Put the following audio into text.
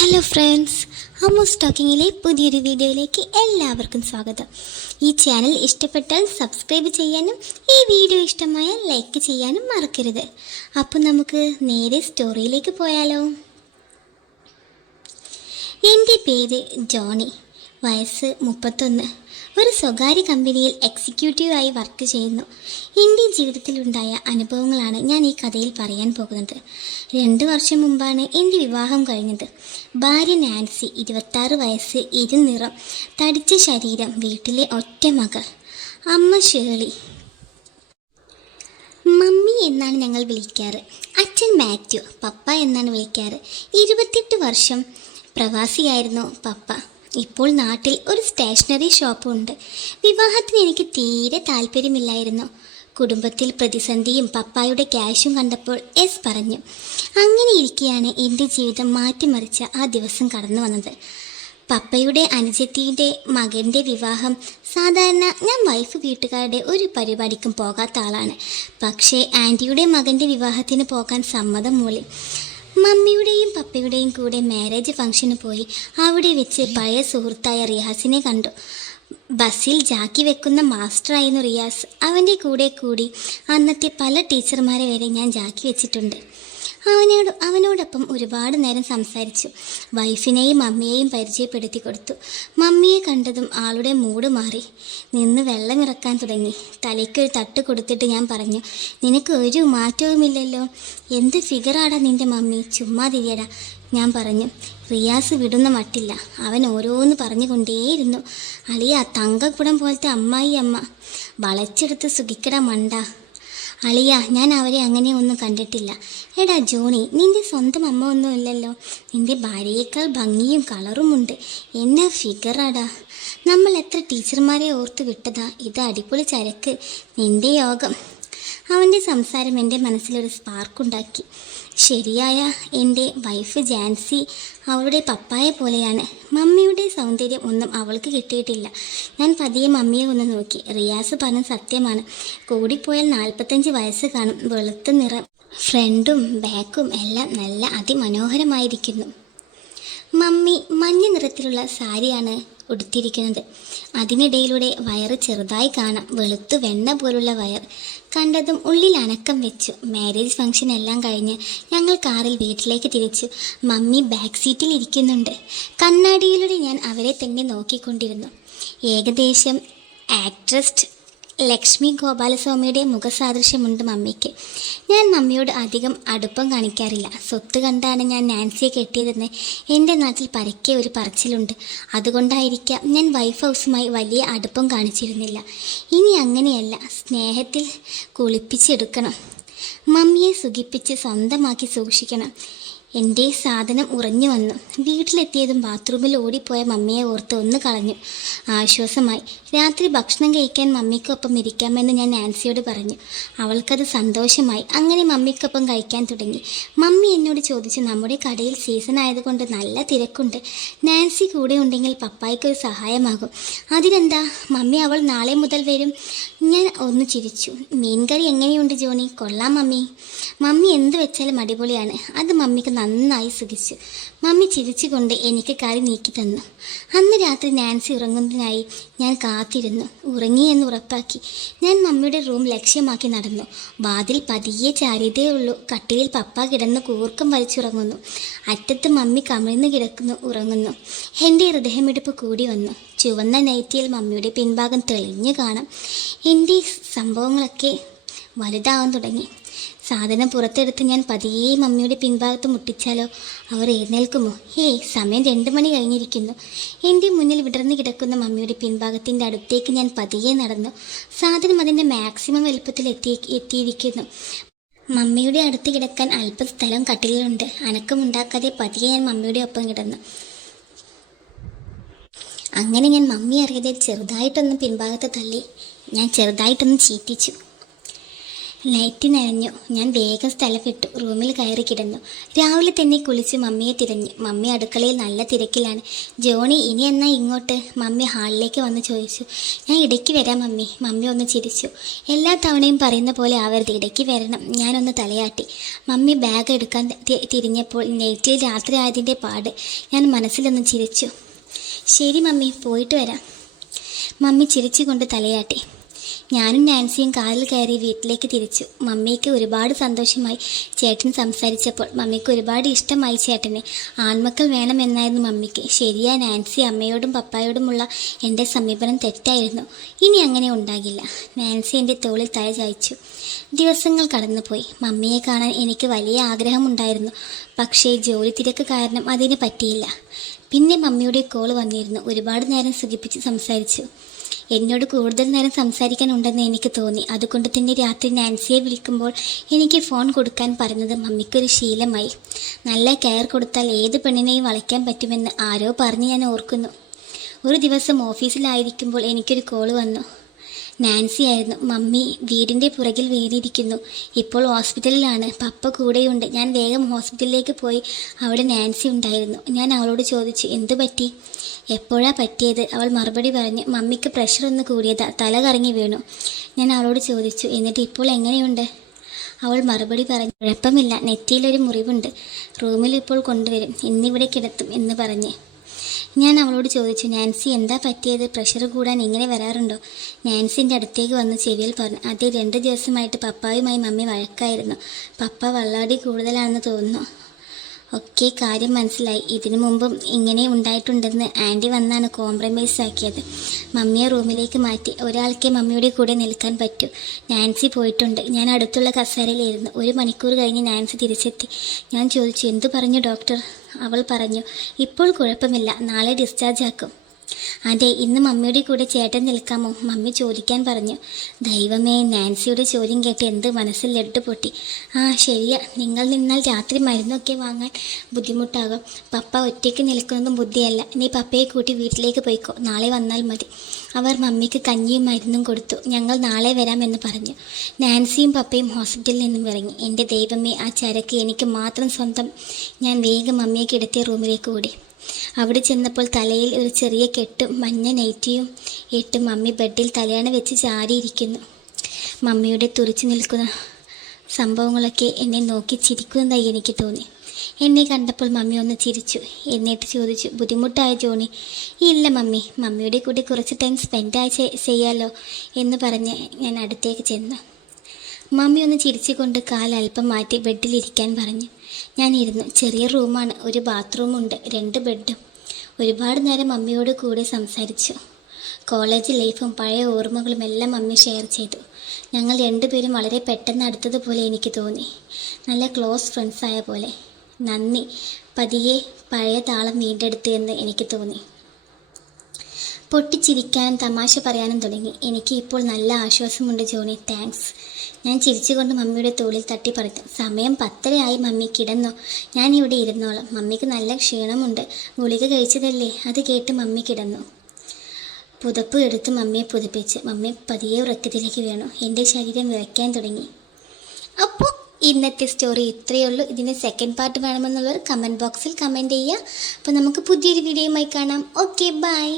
Hello friends അമ്മൂസ് ടോക്കിങ്ങിലെ പുതിയൊരു വീഡിയോയിലേക്ക് എല്ലാവർക്കും സ്വാഗതം. ഈ ചാനൽ ഇഷ്ടപ്പെട്ടാൽ സബ്സ്ക്രൈബ് ചെയ്യാനും ഈ വീഡിയോ ഇഷ്ടമായാൽ ലൈക്ക് ചെയ്യാനും മറക്കരുത്. അപ്പോൾ നമുക്ക് നേരെ സ്റ്റോറിയിലേക്ക് പോയാലോ. എന്റെ പേര് ജോണി. വയസ്സ് മുപ്പത്തൊന്ന്. ഒരു സ്വകാര്യ കമ്പനിയിൽ എക്സിക്യൂട്ടീവായി വർക്ക് ചെയ്യുന്നു. ഇന്ത്യൻ ജീവിതത്തിലുണ്ടായ അനുഭവങ്ങളാണ് ഞാൻ ഈ കഥയിൽ പറയാൻ പോകുന്നത്. രണ്ട് വർഷം മുമ്പാണ് എന്റെ വിവാഹം കഴിഞ്ഞത്. ഭാര്യ നാൻസി ഇരുപത്താറ് വയസ്സ് ഇരുനിറം തടിച്ച ശരീരം വീട്ടിലെ ഒറ്റ മകൾ. അമ്മ ഷേളി മമ്മി എന്നാണ് ഞങ്ങൾ വിളിക്കാറ്. അച്ഛൻ മാത്യു പപ്പ എന്നാണ് വിളിക്കാറ്. ഇരുപത്തെട്ട് വർഷം പ്രവാസിയായിരുന്നു പപ്പ. ഇപ്പോൾ നാട്ടിൽ ഒരു സ്റ്റേഷനറി ഷോപ്പുണ്ട്. വിവാഹത്തിന് എനിക്ക് തീരെ താല്പര്യമില്ലായിരുന്നു. കുടുംബത്തിൽ പ്രതിസന്ധിയും പപ്പായുടെ ക്യാഷും കണ്ടപ്പോൾ എസ് പറഞ്ഞു അങ്ങനെ ഇരിക്കെയാണ് എന്റെ ജീവിതം മാറ്റിമറിച്ച ആ ദിവസം കടന്നു വന്നത്. പപ്പയുടെ അനുജത്തിന്റെ മകന്റെ വിവാഹം സാധാരണ ഞാൻ വൈഫ് വീട്ടുകാരുടെ ഒരു പരിപാടിക്കും പോകാത്ത ആളാണ്. പക്ഷേ ആന്റിയുടെ മകന്റെ വിവാഹത്തിന് പോകാൻ സമ്മതം മൂളി. മമ്മിയുടെയും പപ്പയുടെയും കൂടെ മാരേജ് ഫംഗ്ഷന് പോയി. അവിടെ വെച്ച് പഴയ സുഹൃത്തായ റിയാസിനെ കണ്ടു. ബസ്സിൽ ജാക്കി വെക്കുന്ന മാസ്റ്ററായിരുന്നു റിയാസ്. അവന്റെ കൂടെ കൂടി അന്നത്തെ പല ടീച്ചർമാരെ വരെ ഞാൻ ജാക്കി വെച്ചിട്ടുണ്ട്. അവനോട് അവനോടൊപ്പം ഒരുപാട് നേരം സംസാരിച്ചു. വൈഫിനെയും അമ്മയെയും പരിചയപ്പെടുത്തി കൊടുത്തു. മമ്മിയെ കണ്ടതും ആളുടെ മൂഡ് മാറി. നിന്ന് വെള്ളമിറക്കാൻ തുടങ്ങി. തലയ്ക്കൊരു തട്ട് കൊടുത്തിട്ട് ഞാൻ പറഞ്ഞു നിനക്ക് ഒരു മാറ്റവുമില്ലല്ലോ. എന്ത് ഫിഗറാടാ നിന്റെ മമ്മി? ചുമ്മാ തിരിയടാ. ഞാൻ പറഞ്ഞു റിയാസ് വിടുന്ന മട്ടില്ല. അവൻ ഓരോന്ന് പറഞ്ഞുകൊണ്ടേയിരുന്നു. അളിയ തങ്കക്കുടം പോലത്തെ അമ്മായി അമ്മ. വളച്ചെടുത്ത് സുഖിക്കട മണ്ട. അളിയ ഞാൻ അവരെ അങ്ങനെ ഒന്നും കണ്ടിട്ടില്ല. എടാ ജോണി നിന്റെ സ്വന്തം അമ്മ ഒന്നും ഇല്ലല്ലോ. നിന്റെ ഭാര്യയേക്കാൾ ഭംഗിയും കളറുമുണ്ട് എന്നാ ഫിഗറാടാ നമ്മൾ എത്ര ടീച്ചർമാരെ ഓർത്ത് വിട്ടതാ? ഇത് അടിപൊളി ചരക്ക്. നിന്റെ യോഗം. അവന്റെ സംസാരം എന്റെ മനസ്സിലൊരു സ്പാർക്കുണ്ടാക്കി. ശരിയായ എന്റെ വൈഫ് ജാൻസി അവളുടെ പപ്പായ പോലെയാണ്. മമ്മിയുടെ സൗന്ദര്യം ഒന്നും അവൾക്ക് കിട്ടിയിട്ടില്ല. ഞാൻ പതിയെ മമ്മിയെ ഒന്ന് നോക്കി. റിയാസ് പറഞ്ഞ സത്യമാണ്. കൂടിപ്പോയാൽ നാൽപ്പത്തഞ്ച് വയസ്സ് കാണും. വെളുത്ത നിറം ഫ്രണ്ടും ബാക്കും എല്ലാം നല്ല അതിമനോഹരമായിരിക്കുന്നു. മമ്മി മഞ്ഞ നിറത്തിലുള്ള സാരിയാണ് ഉടുത്തിരിക്കുന്നത്. അതിനിടയിലൂടെ വയറ് ചെറുതായി കാണാം. വെളുത്തു വെണ്ണ പോലുള്ള വയർ. കണ്ടതും ഉള്ളിൽ അനക്കം വെച്ചു. മാരേജ് ഫംഗ്ഷൻ എല്ലാം കഴിഞ്ഞ് ഞങ്ങൾ കാറിൽ വീട്ടിലേക്ക് തിരിച്ചു. മമ്മി ബാക്ക് സീറ്റിൽ ഇരിക്കുന്നുണ്ട്. കണ്ണാടിയിലൂടെ ഞാൻ അവരെ തന്നെ നോക്കിക്കൊണ്ടിരുന്നു. ഏകദേശം ആക്ട്രസ്റ്റ് ലക്ഷ്മി ഗോപാലസ്വാമിയുടെ മുഖസാദൃശ്യമുണ്ട് മമ്മിക്ക്. ഞാൻ മമ്മിയോട് അധികം അടുപ്പം കാണിക്കാറില്ല. സ്വത്ത് കണ്ടാണ് ഞാൻ നാൻസിയെ കെട്ടിയതെന്ന് എന്റെ നാട്ടിൽ പരക്കെ ഒരു പറച്ചിലുണ്ട്. അതുകൊണ്ടായിരിക്കാം ഞാൻ വൈഫ് ഹൗസുമായി വലിയ അടുപ്പം കാണിച്ചിരുന്നില്ല. ഇനി അങ്ങനെയല്ല. സ്നേഹത്തിൽ കുളിപ്പിച്ചെടുക്കണം. മമ്മിയെ സുഖിപ്പിച്ച് സ്വന്തമാക്കി സൂക്ഷിക്കണം. എന്റെ സാധനം ഉറഞ്ഞു വന്നു. വീട്ടിലെത്തിയതും ബാത്റൂമിൽ ഓടിപ്പോയ മമ്മിയെ ഓർത്ത് ഒന്ന് കളഞ്ഞു. ആശ്വാസമായി. രാത്രി ഭക്ഷണം കഴിക്കാൻ മമ്മിക്കൊപ്പം ഇരിക്കാമെന്ന് ഞാൻ നാൻസിയോട് പറഞ്ഞു. അവൾക്കത് സന്തോഷമായി. അങ്ങനെ മമ്മിക്കൊപ്പം കഴിക്കാൻ തുടങ്ങി. മമ്മി എന്നോട് ചോദിച്ചു നമ്മുടെ കടയിൽ സീസൺ ആയതുകൊണ്ട് നല്ല തിരക്കുണ്ട്. നാൻസി കൂടെ ഉണ്ടെങ്കിൽ പപ്പായ്ക്കൊരു സഹായമാകും. അതിനെന്താ? മമ്മി അവൾ നാളെ മുതൽ വരും. ഞാൻ ഒന്ന് ചിരിച്ചു. മീൻകറി എങ്ങനെയുണ്ട് ജോണി? കൊള്ളാം മമ്മി. മമ്മി എന്ത് വെച്ചാലും അടിപൊളിയാണ്. അത് മമ്മിക്ക് നന്നായി സുഖിച്ചു. മമ്മി ചിരിച്ചുകൊണ്ട് എനിക്ക് കറി നീക്കി തന്നു. അന്ന് രാത്രി നാൻസി ഉറങ്ങുന്നതിനായി ഞാൻ കാത്തിരുന്നു. ഉറങ്ങി എന്ന് ഉറപ്പാക്കി. ഞാൻ മമ്മിയുടെ റൂം ലക്ഷ്യമാക്കി നടന്നു. വാതിൽ പതിയെ ചാരിയതേ ഉള്ളൂ. കട്ടിലിൽ പപ്പ കിടന്ന് കൂർക്കം വലിച്ചുറങ്ങുന്നു. അറ്റത്ത് മമ്മി കമിഴ്ന്നു കിടക്കുന്നു ഉറങ്ങുന്നു. എന്റെ ഹൃദയമിടിപ്പ് കൂടി വന്നു. ചുവന്ന നൈറ്റിയിൽ മമ്മിയുടെ പിൻഭാഗം തെളിഞ്ഞു കാണാം. എന്റെ സംഭവങ്ങളൊക്കെ വലുതാവാൻ തുടങ്ങി. സാധനം പുറത്തെടുത്ത് ഞാൻ പതിയെ മമ്മിയുടെ പിൻഭാഗത്ത് മുട്ടിച്ചാലോ? അവർ എഴുന്നേൽക്കുമോ? ഹേയ് സമയം രണ്ട് മണി കഴിഞ്ഞിരിക്കുന്നു. എന്റെ മുന്നിൽ വിടർന്നു കിടക്കുന്ന മമ്മിയുടെ പിൻഭാഗത്തിന്റെ അടുത്തേക്ക് ഞാൻ പതിയെ നടന്നു. സാധനം അതിന്റെ മാക്സിമം വലുപ്പത്തിൽ എത്തി എത്തിയിരിക്കുന്നു. മമ്മിയുടെ അടുത്ത് കിടക്കാൻ അല്പം സ്ഥലം കട്ടിലുണ്ട്. അനക്കമുണ്ടാക്കാതെ പതിയെ ഞാൻ മമ്മിയുടെ ഒപ്പം കിടന്നു. അങ്ങനെ ഞാൻ മമ്മി അറിയാതെ ചെറുതായിട്ടൊന്ന് പിൻഭാഗത്ത് തള്ളി. ഞാൻ ചെറുതായിട്ടൊന്ന് ചീറ്റിച്ചു. ലൈറ്റ് നനഞ്ഞു. ഞാൻ വേഗം സ്ഥലം വിട്ടു റൂമിൽ കയറി കിടന്നു. രാവിലെ തന്നെ കുളിച്ച് മമ്മിയെ തിരഞ്ഞു. മമ്മി അടുക്കളയിൽ നല്ല തിരക്കിലാണ്. ജോണി ഇനി എന്നാ ഇങ്ങോട്ട്? മമ്മി ഹാളിലേക്ക് വന്ന് ചോദിച്ചു. ഞാൻ ഇടയ്ക്ക് വരാം മമ്മി. മമ്മി ഒന്ന് ചിരിച്ചു. എല്ലാ തവണയും പറയുന്ന പോലെ ആവരുത്. ഇടയ്ക്ക് വരണം. ഞാനൊന്ന് തലയാട്ടി. മമ്മി ബാഗ് എടുക്കാൻ തിരിഞ്ഞപ്പോൾ നൈറ്റിൽ രാത്രി ആയതിന്റെ പാട്. ഞാൻ മനസ്സിലൊന്ന് ചിരിച്ചു. ശരി മമ്മി. പോയിട്ട് വരാം. മമ്മി ചിരിച്ചുകൊണ്ട് തലയാട്ടി. ഞാനും നാൻസിയും കാറിൽ കയറി വീട്ടിലേക്ക് തിരിച്ചു. മമ്മിക്ക് ഒരുപാട് സന്തോഷമായി. ചേട്ടൻ സംസാരിച്ചപ്പോൾ മമ്മിക്ക് ഒരുപാട് ഇഷ്ടമായി ചേട്ടനെ. ആൺമക്കൾ വേണമെന്നായിരുന്നു മമ്മിക്ക്. ശരിയാ നാൻസി അമ്മയോടും പപ്പായോടുമുള്ള എന്റെ സമീപനം തെറ്റായിരുന്നു. ഇനി അങ്ങനെ ഉണ്ടാകില്ല. നാൻസി എന്റെ തോളിൽ തല ചായച്ചു. ദിവസങ്ങൾ കടന്നുപോയി. മമ്മിയെ കാണാൻ എനിക്ക് വലിയ ആഗ്രഹമുണ്ടായിരുന്നു. പക്ഷേ ജോലി തിരക്ക് കാരണം അതിന് പറ്റിയില്ല. പിന്നെ മമ്മിയുടെ കോൾ വന്നിരുന്നു. ഒരുപാട് നേരം സുഖിപ്പിച്ച് സംസാരിച്ചു. എന്നോട് കൂടുതൽ നേരം സംസാരിക്കാനുണ്ടെന്ന് എനിക്ക് തോന്നി. അതുകൊണ്ട് തന്നെ രാത്രി നാൻസിയെ വിളിക്കുമ്പോൾ എനിക്ക് ഫോൺ കൊടുക്കാൻ പറഞ്ഞത് മമ്മിക്കൊരു ശീലമായി. നല്ല കെയർ കൊടുത്താൽ ഏത് പെണ്ണിനെയും വളയ്ക്കാൻ പറ്റുമെന്ന് ആരോ പറഞ്ഞ് ഞാൻ ഓർക്കുന്നു. ഒരു ദിവസം ഓഫീസിലായിരിക്കുമ്പോൾ എനിക്കൊരു കോൾ വന്നു. നാൻസി ആയിരുന്നു. മമ്മി വീടിന്റെ പുറകിൽ വീണിരിക്കുന്നു. ഇപ്പോൾ ഹോസ്പിറ്റലിലാണ്. പപ്പ കൂടെയുണ്ട്. ഞാൻ വേഗം ഹോസ്പിറ്റലിലേക്ക് പോയി അവിടെ നാൻസി ഉണ്ടായിരുന്നു. ഞാൻ അവളോട് ചോദിച്ചു എന്തു പറ്റി? എപ്പോഴാ പറ്റിയത്? അവൾ മറുപടി പറഞ്ഞു മമ്മിക്ക് പ്രഷർ ഒന്ന് കൂടിയതാ. തല കറങ്ങി വീണു. ഞാൻ അവളോട് ചോദിച്ചു എന്നിട്ട് ഇപ്പോൾ എങ്ങനെയുണ്ട്? അവൾ മറുപടി പറഞ്ഞു കുഴപ്പമില്ല. നെറ്റിയിലൊരു മുറിവുണ്ട്. റൂമിൽ ഇപ്പോൾ കൊണ്ടുവരും. ഇന്നിവിടെ കിടത്തും എന്ന് പറഞ്ഞ്. ഞാൻ അവളോട് ചോദിച്ചു നാൻസി എന്താ പറ്റിയത്? പ്രഷർ കൂടാൻ ഇങ്ങനെ വരാറുണ്ടോ? നാൻസിന്റെ അടുത്തേക്ക് വന്ന് ചെവിയിൽ പറഞ്ഞു അതേ രണ്ട് ദിവസമായിട്ട് പപ്പായുമായി മമ്മി വഴക്കായിരുന്നു. പപ്പ വള്ളാടി കൂടുതലാണെന്ന് തോന്നുന്നു. ഒക്കെ കാര്യം മനസ്സിലായി. ഇതിനു മുമ്പും ഇങ്ങനെ ഉണ്ടായിട്ടുണ്ടെന്ന് ആന്റി വന്നാണ് കോംപ്രമൈസ് ആക്കിയത്. മമ്മിയെ റൂമിലേക്ക് മാറ്റി. ഒരാൾക്കേ മമ്മിയുടെ കൂടെ നിൽക്കാൻ പറ്റൂ. നാൻസി പോയിട്ടുണ്ട്. ഞാൻ അടുത്തുള്ള കസേരയിലിരുന്നു ഒരു മണിക്കൂർ കഴിഞ്ഞ് നാൻസി തിരിച്ചെത്തി. ഞാൻ ചോദിച്ചു എന്തു പറഞ്ഞു ഡോക്ടർ? അവൾ പറഞ്ഞു ഇപ്പോൾ കുഴപ്പമില്ല. നാളെ ഡിസ്ചാർജ് ആക്കും. അതെ ഇന്ന് മമ്മിയുടെ കൂടെ ചേട്ടൻ നിൽക്കാമോ? മമ്മി ചോദിക്കാൻ പറഞ്ഞു. ദൈവമേ നാൻസിയുടെ ചോദ്യം കേട്ട് എന്ത് മനസ്സിൽ ലഡ്ഡു പൊട്ടി. ആ ശരിയാ. നിങ്ങൾ നിന്നാൽ രാത്രി മരുന്നൊക്കെ വാങ്ങാൻ ബുദ്ധിമുട്ടാകും. പപ്പ ഒറ്റയ്ക്ക് നിൽക്കുന്നതും ബുദ്ധിയല്ല. നീ പപ്പയെ കൂട്ടി വീട്ടിലേക്ക് പോയിക്കോ. നാളെ വന്നാൽ മതി. അവർ മമ്മിക്ക് കഞ്ഞിയും മരുന്നും കൊടുത്തു. ഞങ്ങൾ നാളെ വരാമെന്ന് പറഞ്ഞു. നാൻസിയും പപ്പയും ഹോസ്പിറ്റലിൽ നിന്നും ഇറങ്ങി. എന്റെ ദൈവമേ ആ ചരക്ക് എനിക്ക് മാത്രം സ്വന്തം. ഞാൻ വേഗം മമ്മിയെ കിടത്തിയ റൂമിലേക്ക് ഓടി. അവിടെ ചെന്നപ്പോൾ തലയിൽ ഒരു ചെറിയ കെട്ടും മഞ്ഞ നെയ്റ്റിയും ഇട്ട് മമ്മി ബെഡിൽ തലയാണ് വെച്ച് ചാരിയിരിക്കുന്നു. മമ്മിയുടെ തുറിച്ചു നിൽക്കുന്ന സംഭവങ്ങളൊക്കെ എന്നെ നോക്കി ചിരിക്കുന്നതായി എനിക്ക് തോന്നി. എന്നെ കണ്ടപ്പോൾ മമ്മി ഒന്ന് ചിരിച്ചു. എന്നിട്ട് ചോദിച്ചു ബുദ്ധിമുട്ടായ ജോണി? ഇല്ല മമ്മി മമ്മിയുടെ കൂടെ കുറച്ച് ടൈം സ്പെൻഡ് ചെയ്യാലോ എന്ന് പറഞ്ഞ് ഞാൻ അടുത്തേക്ക് ചെന്നു. മമ്മി ഒന്ന് ചിരിച്ചുകൊണ്ട് കാൽ അല്പം മാറ്റി ബെഡിലിരിക്കാൻ പറഞ്ഞു. ഞാൻ ഇരുന്നു ചെറിയ റൂമാണ്. ഒരു ബാത്റൂമുണ്ട്. രണ്ട് ബെഡും. ഒരുപാട് നേരം മമ്മിയോട് കൂടെ സംസാരിച്ചു. കോളേജ് ലൈഫും പഴയ ഓർമ്മകളും എല്ലാം മമ്മി ഷെയർ ചെയ്തു. ഞങ്ങൾ രണ്ടുപേരും വളരെ പെട്ടെന്ന് അടുത്തതുപോലെ എനിക്ക് തോന്നി. നല്ല ക്ലോസ് ഫ്രണ്ട്സായ പോലെ. നന്ദി. പതിയെ പഴയ താളം വീണ്ടെടുത്തു എന്ന് എനിക്ക് തോന്നി. പൊട്ടിച്ചിരിക്കാനും തമാശ പറയാനും തുടങ്ങി. എനിക്ക് ഇപ്പോൾ നല്ല ആശ്വാസമുണ്ട് ജോണി. താങ്ക്സ്. ഞാൻ ചിരിച്ചുകൊണ്ട് മമ്മിയുടെ തോളിൽ തട്ടി പറഞ്ഞു സമയം പത്തരയായി മമ്മി കിടന്നോ. ഞാൻ ഇവിടെ ഇരുന്നോളാം. മമ്മിക്ക് നല്ല ക്ഷീണമുണ്ട്. ഗുളിക കഴിച്ചതല്ലേ? അത് കേട്ട് മമ്മി കിടന്നു. പുതപ്പ് എടുത്ത് മമ്മിയെ പുതപ്പിച്ച്. മമ്മി പതിയെ ഉറക്കത്തിലേക്ക് വീണു. എന്റെ ശരീരം വിറയ്ക്കാൻ തുടങ്ങി. അപ്പോൾ ഇന്നത്തെ സ്റ്റോറി ഇത്രയേ ഉള്ളൂ. ഇതിന്റെ സെക്കൻഡ് പാർട്ട് വേണമെന്നുള്ളവർ കമന്റ് ബോക്സിൽ കമന്റ് ചെയ്യുക. അപ്പോൾ നമുക്ക് പുതിയൊരു വീഡിയോയുമായി കാണാം. Okay bye